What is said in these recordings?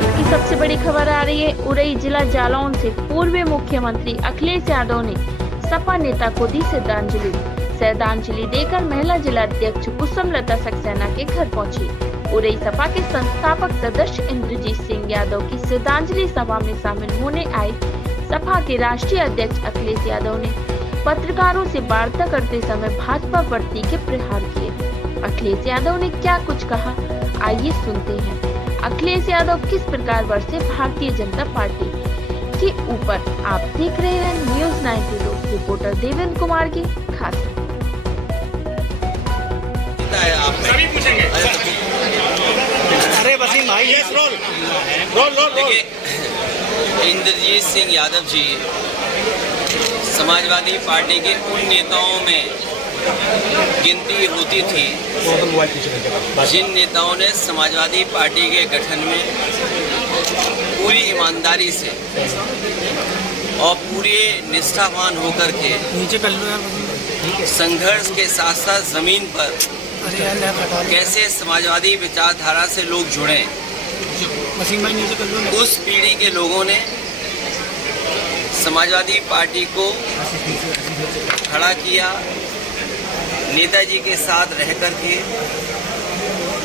वक्त की सबसे बड़ी खबर आ रही है उरई जिला जालौन से। पूर्व मुख्यमंत्री अखिलेश यादव ने सपा नेता को दी श्रद्धांजलि देकर महिला जिला अध्यक्ष कुसुम लता सक्सेना के घर पहुंची। उरई सपा के संस्थापक सदस्य इंद्रजीत सिंह यादव की श्रद्धांजलि सभा में शामिल होने आए सपा के राष्ट्रीय अध्यक्ष अखिलेश यादव ने पत्रकारों से वार्ता करते समय भाजपा पर तीखे प्रहार किए। अखिलेश यादव ने क्या कुछ कहा, आइए सुनते हैं। अखिलेश यादव किस प्रकार बरसे भारतीय जनता पार्टी के ऊपर। आप देख रहे हैं न्यूज़ 92। रिपोर्टर देवेंद्र कुमार की खास। सभी पूछेंगे। अरे वसीम भाई, रोल। इंद्रजीत सिंह यादव जी समाजवादी पार्टी के उन नेताओं में गिनती होती थी जिन नेताओं ने समाजवादी पार्टी के गठन में पूरी ईमानदारी से और पूरे निष्ठावान होकर के संघर्ष के साथ साथ जमीन पर कैसे समाजवादी विचारधारा से लोग जुड़े, उस पीढ़ी के लोगों ने समाजवादी पार्टी को खड़ा किया। नेताजी के साथ रह कर के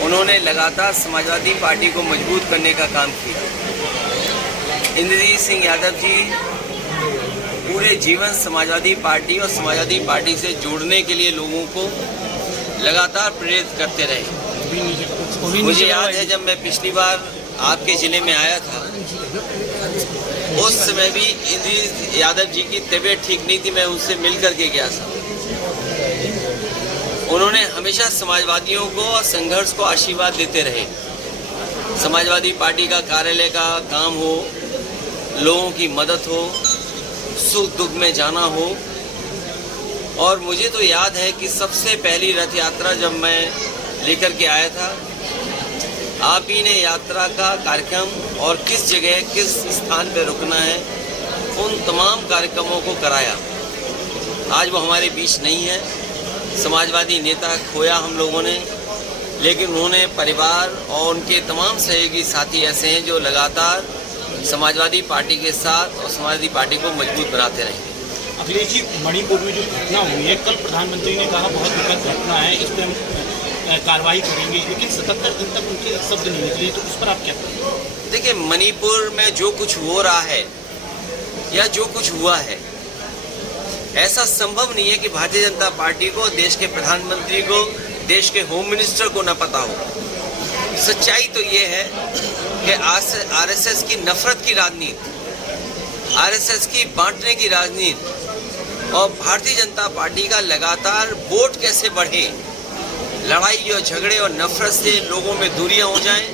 उन्होंने लगातार समाजवादी पार्टी को मजबूत करने का काम किया। इंद्रजीत सिंह यादव जी पूरे जीवन समाजवादी पार्टी और समाजवादी पार्टी से जोड़ने के लिए लोगों को लगातार प्रेरित करते रहे। मुझे याद है जब मैं पिछली बार आपके जिले में आया था, उस समय भी इंद्रजीत यादव जी की तबीयत ठीक नहीं थी, मैं उनसे मिल करके गया था। उन्होंने हमेशा समाजवादियों को और संघर्ष को आशीर्वाद देते रहे। समाजवादी पार्टी का कार्यालय का काम हो, लोगों की मदद हो, सुख दुख में जाना हो। और मुझे तो याद है कि सबसे पहली रथ यात्रा जब मैं लेकर के आया था, आप ही ने यात्रा का कार्यक्रम और किस जगह किस स्थान पर रुकना है, उन तमाम कार्यक्रमों को कराया। आज वो हमारे बीच नहीं है। समाजवादी नेता खोया हम लोगों ने, लेकिन उन्होंने परिवार और उनके तमाम सहयोगी साथी ऐसे हैं जो लगातार समाजवादी पार्टी के साथ और समाजवादी पार्टी को मजबूत बनाते रहे। अखिलेश जी, मणिपुर में जो घटना हुई है, कल प्रधानमंत्री ने कहा बहुत दुखद घटना है, इस पर हम कार्रवाई करेंगे, लेकिन 77 दिन तक उनके शब्द नहीं निकले, तो उस पर आप क्या करेंगे? देखिए, मणिपुर में जो कुछ हो रहा है या जो कुछ हुआ है, ऐसा संभव नहीं है कि भारतीय जनता पार्टी को, देश के प्रधानमंत्री को, देश के होम मिनिस्टर को न पता हो। सच्चाई तो ये है कि आरएसएस की नफरत की राजनीति, आरएसएस की बांटने की राजनीति और भारतीय जनता पार्टी का लगातार वोट कैसे बढ़े, लड़ाई और झगड़े और नफरत से लोगों में दूरियां हो जाएं,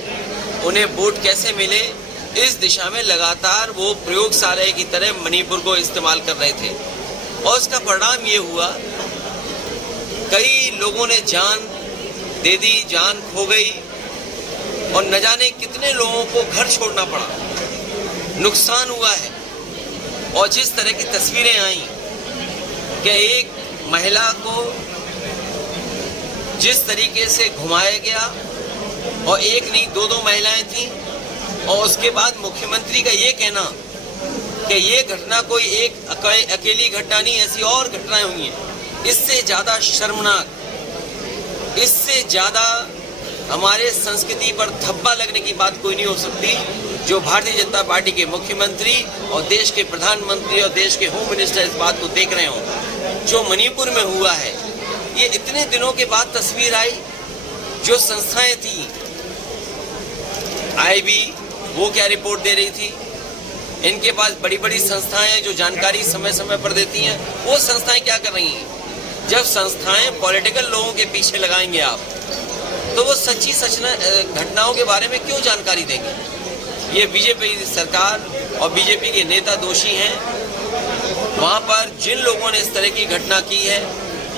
उन्हें वोट कैसे मिले, इस दिशा में लगातार वो प्रयोगशाला की तरह मणिपुर को इस्तेमाल कर रहे थे। और उसका परिणाम ये हुआ, कई लोगों ने जान दे दी, जान खो गई और न जाने कितने लोगों को घर छोड़ना पड़ा, नुकसान हुआ है। और जिस तरह की तस्वीरें आई कि एक महिला को जिस तरीके से घुमाया गया, और एक नहीं दो महिलाएं थीं, और उसके बाद मुख्यमंत्री का ये कहना कि ये घटना कोई एक अकेली घटना नहीं, ऐसी और घटनाएं हुई हैं। इससे ज़्यादा शर्मनाक, इससे ज़्यादा हमारे संस्कृति पर धब्बा लगने की बात कोई नहीं हो सकती, जो भारतीय जनता पार्टी के मुख्यमंत्री और देश के प्रधानमंत्री और देश के होम मिनिस्टर इस बात को देख रहे हों। जो मणिपुर में हुआ है, ये इतने दिनों के बाद तस्वीर आई। जो संस्थाएं थी, IB, वो क्या रिपोर्ट दे रही थी, इनके पास बड़ी बड़ी संस्थाएं हैं जो जानकारी समय समय पर देती हैं, वो संस्थाएं क्या कर रही हैं? जब संस्थाएं पॉलिटिकल लोगों के पीछे लगाएंगे आप, तो वो सच्ची घटनाओं के बारे में क्यों जानकारी देंगे? ये बीजेपी सरकार और बीजेपी के नेता दोषी हैं। वहाँ पर जिन लोगों ने इस तरह की घटना की है,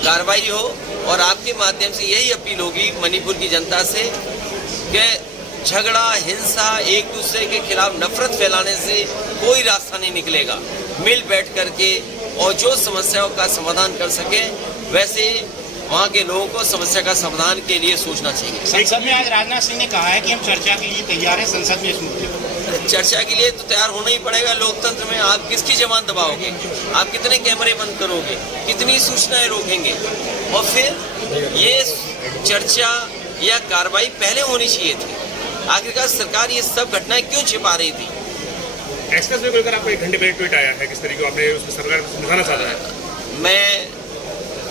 कार्रवाई हो। और आपके माध्यम से यही अपील होगी मणिपुर की जनता से कि झगड़ा, हिंसा, एक दूसरे के खिलाफ नफरत फैलाने से कोई रास्ता नहीं निकलेगा। मिल बैठ करके और जो समस्याओं का समाधान कर सके वैसे वहाँ के लोगों को समस्या का समाधान के लिए सोचना चाहिए। संसद में आज राजनाथ सिंह ने कहा है कि हम चर्चा के लिए तैयार हैं संसद में इस मुद्दे पर। चर्चा के लिए तो तैयार होना ही पड़ेगा। लोकतंत्र में आप किसकी जबान दबाओगे? आप कितने कैमरे बंद करोगे? कितनी सूचनाएं रोकेंगे? और फिर ये चर्चा या कार्रवाई पहले होनी चाहिए थी। आखिरकार सरकार ये सब घटनाएं क्यों छिपा रही थी? एक्सप्रेस वे को लेकर आपको 1 घंटे पहले ट्वीट आया है, किस तरीके आपने उसमें सरकार को समझाना चाहता है? मैं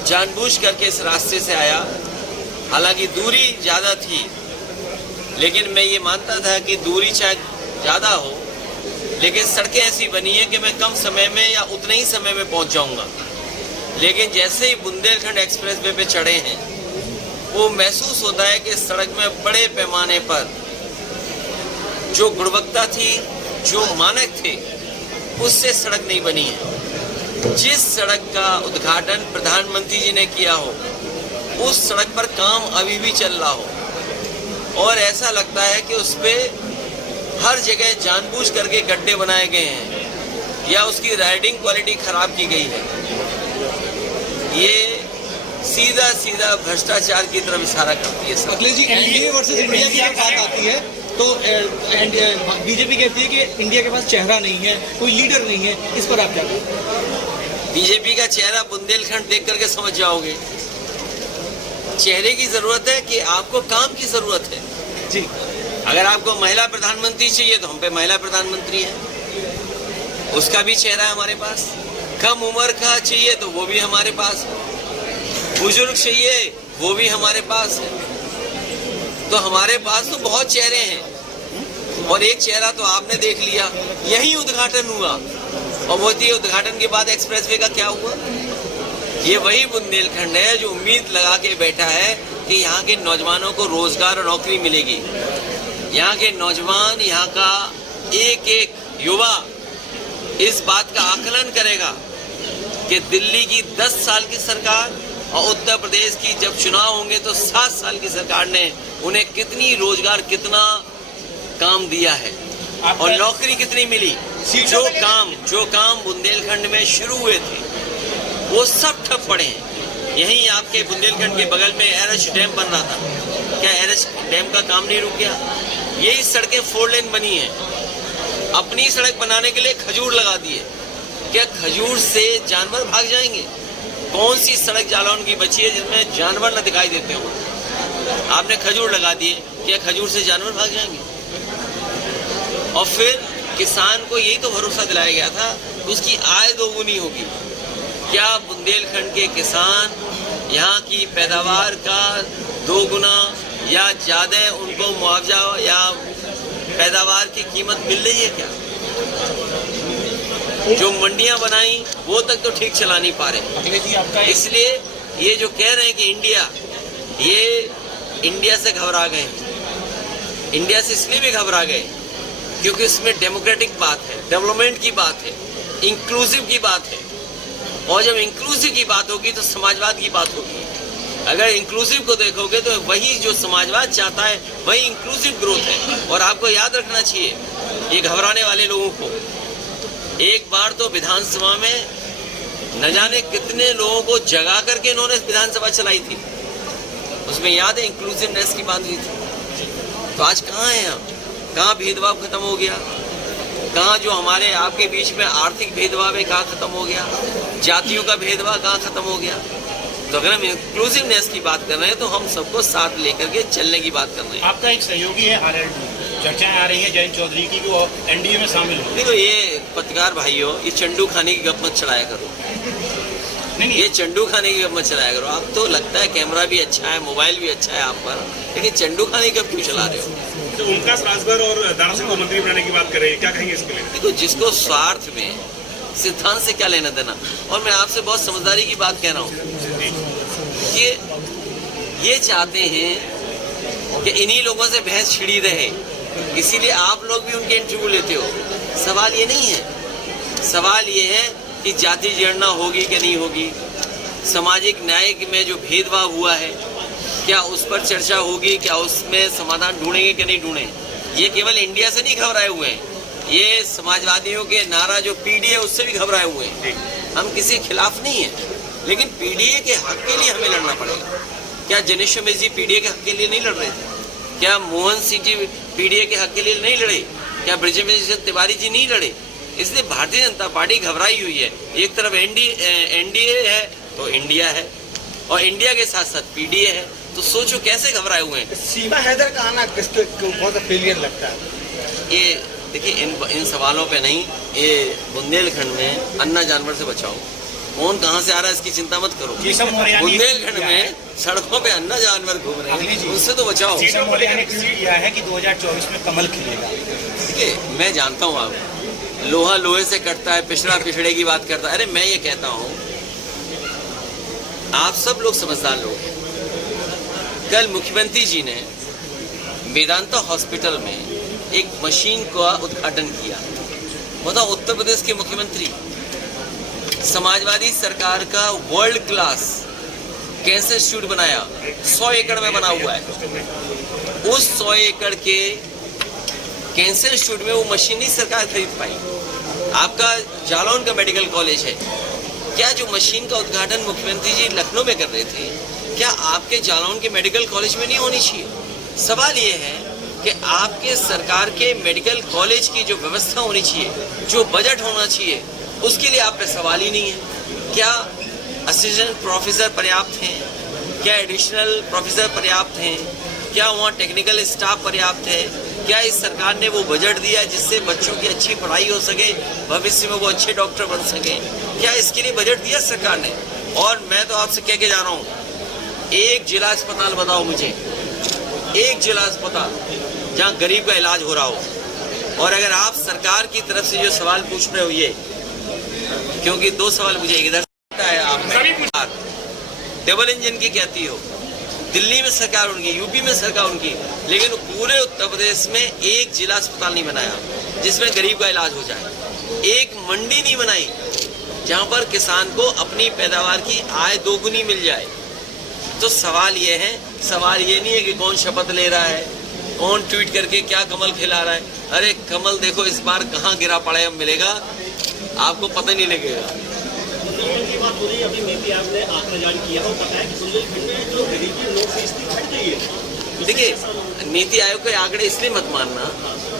जानबूझ करके इस रास्ते से आया, हालांकि दूरी ज़्यादा थी, लेकिन मैं ये मानता था कि दूरी चाहे ज़्यादा हो, लेकिन सड़कें ऐसी बनी है कि मैं कम समय में या उतने ही समय में पहुंच जाऊंगा। लेकिन जैसे ही बुंदेलखंड एक्सप्रेस वे पे चढ़े हैं, वो महसूस होता है कि सड़क में बड़े पैमाने पर जो गुणवत्ता थी, जो मानक थे, उससे सड़क नहीं बनी है। जिस सड़क का उद्घाटन प्रधानमंत्री जी ने किया हो, उस सड़क पर काम अभी भी चल रहा हो और ऐसा लगता है कि उस पे हर जगह जानबूझ करके गड्ढे बनाए गए हैं या उसकी राइडिंग क्वालिटी खराब की गई है। ये सीधा सीधा भ्रष्टाचार की तरफ इशारा करती है। Akhilesh ji, NDA versus India की जब बात आती है तो बीजेपी कहती है कि इंडिया के पास चेहरा नहीं है, कोई लीडर नहीं है, इस पर आप क्या कहेंगे? बीजेपी का चेहरा बुंदेलखंड देख करके समझ जाओगे। चेहरे की जरूरत है कि आपको काम की जरूरत है जी। अगर आपको महिला प्रधानमंत्री चाहिए तो हम पे महिला प्रधानमंत्री है, उसका भी चेहरा है हमारे पास। कम उम्र का चाहिए तो वो भी हमारे पास है। बुजुर्ग चाहिए वो भी हमारे पास है। तो हमारे पास तो बहुत चेहरे हैं और एक चेहरा तो आपने देख लिया, यही उद्घाटन हुआ। और मोदी उद्घाटन के बाद एक्सप्रेसवे का क्या हुआ? ये वही बुंदेलखंड है जो उम्मीद लगा के बैठा है कि यहाँ के नौजवानों को रोजगार और नौकरी मिलेगी। यहाँ के नौजवान, यहाँ का एक एक युवा इस बात का आकलन करेगा कि दिल्ली की 10 साल की सरकार और उत्तर प्रदेश की जब चुनाव होंगे तो 7 साल की सरकार ने उन्हें कितनी रोजगार, कितना काम दिया है और नौकरी कितनी मिली। जो काम बुंदेलखंड में शुरू हुए थे वो सब ठप पड़े हैं। यहीं आपके बुंदेलखंड के बगल में एरच डैम बन रहा था, क्या एरच डैम का काम नहीं रुक गया? यही सड़कें 4 लेन बनी हैं। अपनी सड़क बनाने के लिए खजूर लगा दिए, क्या खजूर से जानवर भाग जाएंगे? कौन सी सड़क जालौन की बची है जिसमें जानवर न दिखाई देते हो? आपने खजूर लगा दिए, क्या खजूर से जानवर भाग जाएंगे? और फिर किसान को यही तो भरोसा दिलाया गया था कि उसकी आय दोगुनी होगी। क्या बुंदेलखंड के किसान यहाँ की पैदावार का 2 गुना या ज़्यादा उनको मुआवजा या पैदावार की कीमत मिल रही है क्या? जो मंडियां बनाई वो तक तो ठीक चला नहीं पा रहे। इसलिए ये जो कह रहे हैं कि इंडिया से घबरा गए, इंडिया से इसलिए भी घबरा गए क्योंकि इसमें डेमोक्रेटिक बात है, डेवलपमेंट की बात है, इंक्लूसिव की बात है। और जब इंक्लूसिव की बात होगी तो समाजवाद की बात होगी। अगर इंक्लूसिव को देखोगे तो वही जो समाजवाद चाहता है वही इंक्लूसिव ग्रोथ है। और आपको याद रखना चाहिए ये घबराने वाले लोगों को, एक बार तो विधानसभा में न जाने कितने लोगों को जगा करके इन्होंने विधानसभा चलाई थी, उसमें याद है इंक्लूसिवनेस की बात हुई थी। तो आज कहाँ है हम? कहाँ भेदभाव खत्म हो गया? कहाँ जो हमारे आपके बीच में आर्थिक भेदभाव है कहाँ खत्म हो गया? जातियों का भेदभाव कहाँ खत्म हो गया? तो अगर हम इंक्लूसिवनेस की बात कर रहे हैं तो हम सबको साथ लेकर के चलने की बात कर रहे हैं। आपका एक सहयोगी है हालैंड में, चर्चाएं आ रही हैं जयंत चौधरी की कि वो एनडीए में शामिल हो। देखो ये पत्रकार भाइयों, ये चंडू खाने की गप मत चलाया करो। नहीं, ये चंडू खाने की गप मत चलाया करो। आप तो लगता है कैमरा भी अच्छा है, मोबाइल भी अच्छा है आप पर, लेकिन चंडू खाने की गप क्यों चला रहे हो? तो उनका राजभर और दारा सिंह को मंत्री बनाने की बात कर रही है, क्या कहेंगे इसके लिए? देखो जिसको स्वार्थ में सिद्धांत से क्या लेना देना। और मैं आपसे बहुत समझदारी की बात कह रहा हूँ, ये चाहते हैं कि इन्हीं लोगों से बहस छिड़ी रहे, इसीलिए आप लोग भी उनके इंटरव्यू लेते हो। सवाल ये नहीं है, सवाल ये है कि जाति जनगणना होगी कि नहीं होगी, सामाजिक न्याय में जो भेदभाव हुआ है क्या उस पर चर्चा होगी, क्या उसमें समाधान ढूंढेंगे कि नहीं ढूंढे। ये केवल इंडिया से नहीं घबराए हुए हैं, ये समाजवादियों के नारा जो पीडी है उससे भी घबराए हुए हैं। हम किसी के खिलाफ नहीं है, लेकिन पीडीए के हक के लिए हमें लड़ना पड़ेगा। क्या जनेश मिश्र जी पीडीए के हक के लिए नहीं लड़ रहे थे? क्या मोहन सिंह जी पीडीए के हक के लिए नहीं लड़े? क्या ब्रजेश तिवारी जी नहीं लड़े? इसलिए भारतीय जनता पार्टी घबराई हुई है। एक तरफ एनडीए है तो इंडिया है, और इंडिया के साथ साथ पीडीए है, तो सोचो कैसे घबराए हुए हैं। सीमा हैदर का आना किसको बहुत फेलियर लगता है? ये देखिए, इन सवालों पे नहीं, ये बुंदेलखंड में अन्ना जानवर से बचाओ। कौन कहाँ से आ रहा है इसकी चिंता मत करो। बुंदेलखंड में सड़कों पे अन्ना जानवर घूम रहे हैं, उससे तो बचाओ। केशव मौर्य ने ट्वीट किया है कि 2024 में कमल खिलेगा। देखिए, मैं जानता हूँ आप लोहा लोहे से कटता है, पिछड़ा पिछड़े की बात करता है। अरे मैं ये कहता हूँ, आप सब लोग समझदार लोग हैं। कल मुख्यमंत्री जी ने वेदांता हॉस्पिटल में एक मशीन का उद्घाटन किया। बताओ, उत्तर प्रदेश के मुख्यमंत्री समाजवादी सरकार का वर्ल्ड क्लास कैंसर इंस्टीट्यूट बनाया, 100 एकड़ में बना हुआ है। उस 100 एकड़ के कैंसर इंस्टीट्यूट में वो मशीन नहीं सरकार खरीद पाई। आपका जालौन का मेडिकल कॉलेज है, क्या जो मशीन का उद्घाटन मुख्यमंत्री जी लखनऊ में कर रहे थे, क्या आपके जालौन के मेडिकल कॉलेज में नहीं होनी चाहिए? सवाल ये है कि आपके सरकार के मेडिकल कॉलेज की जो व्यवस्था होनी चाहिए, जो बजट होना चाहिए, उसके लिए आप पे सवाल ही नहीं है। क्या असिस्टेंट प्रोफेसर पर्याप्त हैं? क्या एडिशनल प्रोफेसर पर्याप्त हैं? क्या वहाँ टेक्निकल स्टाफ पर्याप्त है? क्या इस सरकार ने वो बजट दिया जिससे बच्चों की अच्छी पढ़ाई हो सके, भविष्य में वो अच्छे डॉक्टर बन सके? क्या इसके लिए बजट दिया सरकार ने? और मैं तो आपसे कह के जा रहा हूँ, एक जिला अस्पताल बताओ मुझे, एक जिला अस्पताल जहाँ गरीब का इलाज हो रहा हो। और अगर आप सरकार की तरफ से जो सवाल पूछ रहे हो, ये क्योंकि 2 सवाल मुझे इधर है, आप डबल इंजन की कहती हो, दिल्ली में सरकार उनकी, यूपी में सरकार उनकी, लेकिन पूरे उत्तर प्रदेश में एक जिला अस्पताल नहीं बनाया जिसमें गरीब का इलाज हो जाए। एक मंडी नहीं बनाई जहां पर किसान को अपनी पैदावार की आय 2 गुनी मिल जाए। तो सवाल ये है, सवाल ये नहीं है कि कौन शपथ ले रहा है, कौन ट्वीट करके क्या कमल खिला रहा है। अरे कमल देखो इस बार कहाँ गिरा पड़ा है, मिलेगा आपको पता नहीं लगेगा। की बात हो रही है, अभी नीति आयोग ने आंकड़ा जारी किया हो, पता है कि बुंदेलखंड में जो गरीबी लोग की स्थिति घट गई है। देखिए, नीति आयोग के आंकड़े इसलिए मत मानना,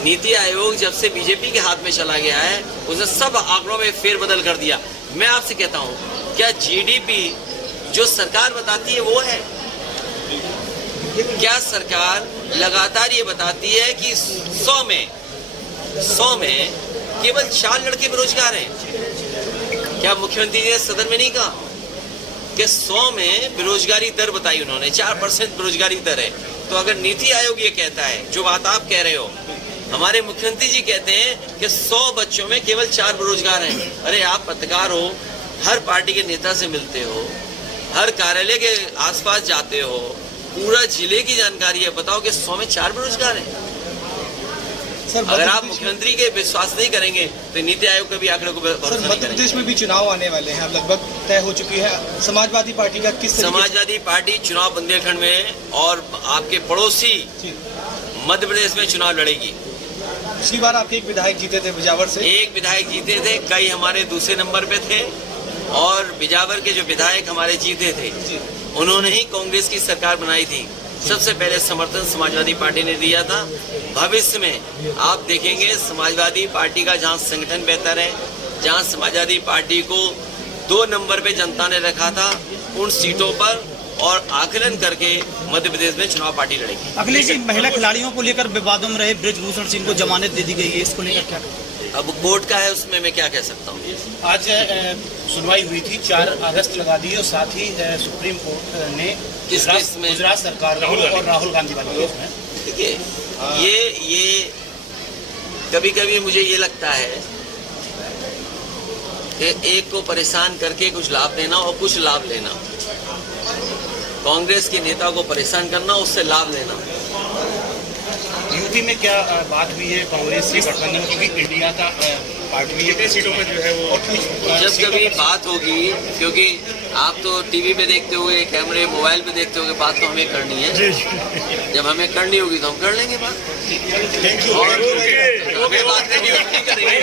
नीति आयोग जब से बीजेपी के हाथ में चला गया है उसने सब आंकड़ों में फेरबदल कर दिया। मैं आपसे कहता हूँ, क्या जीडीपी जो सरकार बताती है वो है? क्या सरकार लगातार ये बताती है कि 100 में केवल 4 लड़के बेरोजगार हैं? क्या मुख्यमंत्री ने सदन में नहीं कहा कि 100 में बेरोजगारी दर बताई उन्होंने, 4% बेरोजगारी दर है? तो अगर नीति आयोग ये कहता है, जो बात आप कह रहे हो, हमारे मुख्यमंत्री जी कहते हैं कि 100 बच्चों में केवल 4 बेरोजगार हैं। अरे आप पत्रकार हो, हर पार्टी के नेता से मिलते हो, हर कार्यालय के आसपास जाते हो, पूरा जिले की जानकारी है, बताओ कि 100 में 4 बेरोजगार हैं। सर, अगर आप मुख्यमंत्री के विश्वास नहीं करेंगे तो नीति आयोग के भी आंकड़े को भरोसा नहीं मध्य प्रदेश में भी चुनाव आने वाले हैं, लगभग तय हो चुकी है। समाजवादी पार्टी का किस तरीके से? समाजवादी पार्टी चुनाव बुंदेलखंड में और आपके पड़ोसी मध्य प्रदेश में चुनाव लड़ेगी। पिछली बार आपके एक विधायक जीते थे बिजावर से। एक विधायक जीते थे, कई हमारे दूसरे नंबर पे थे, और बिजावर के जो विधायक हमारे जीते थे उन्होंने ही कांग्रेस की सरकार बनाई थी। सबसे पहले समर्थन समाजवादी पार्टी ने दिया था। भविष्य में आप देखेंगे समाजवादी पार्टी का जहां संगठन बेहतर है, जहां समाजवादी पार्टी को 2 नंबर पे जनता ने रखा था, उन सीटों पर और आकलन करके मध्य प्रदेश में चुनाव पार्टी लड़ेगी। अखिलेश जी, महिला खिलाड़ियों को लेकर विवादों में रहे ब्रिजभूषण सिंह को जमानत दे दी गई है, इसको लेकर क्या? अब कोर्ट का है, उसमें मैं क्या कह सकता हूँ। आज सुनवाई हुई थी, 4 अगस्त लगा दी, और साथ ही सुप्रीम कोर्ट ने गुजरात सरकार और राहुल गांधी वाली केस में। देखिए, ये कभी कभी मुझे ये लगता है कि एक को परेशान करके कुछ लाभ देना और कुछ लाभ लेना, कांग्रेस के नेता को परेशान करना, उससे लाभ लेना। यूपी में क्या बात हुई है कांग्रेस से गठबंधन की, भी इंडिया का पार्टी भी कितने सीटों पर जो है वो, जब कभी बात होगी, क्योंकि आप तो टीवी पे देखते होंगे, कैमरे मोबाइल पे देखते होंगे, बात तो हमें करनी है। जब हमें करनी होगी तो हम कर लेंगे बात, और हमें बात करनी होगी, करेंगे।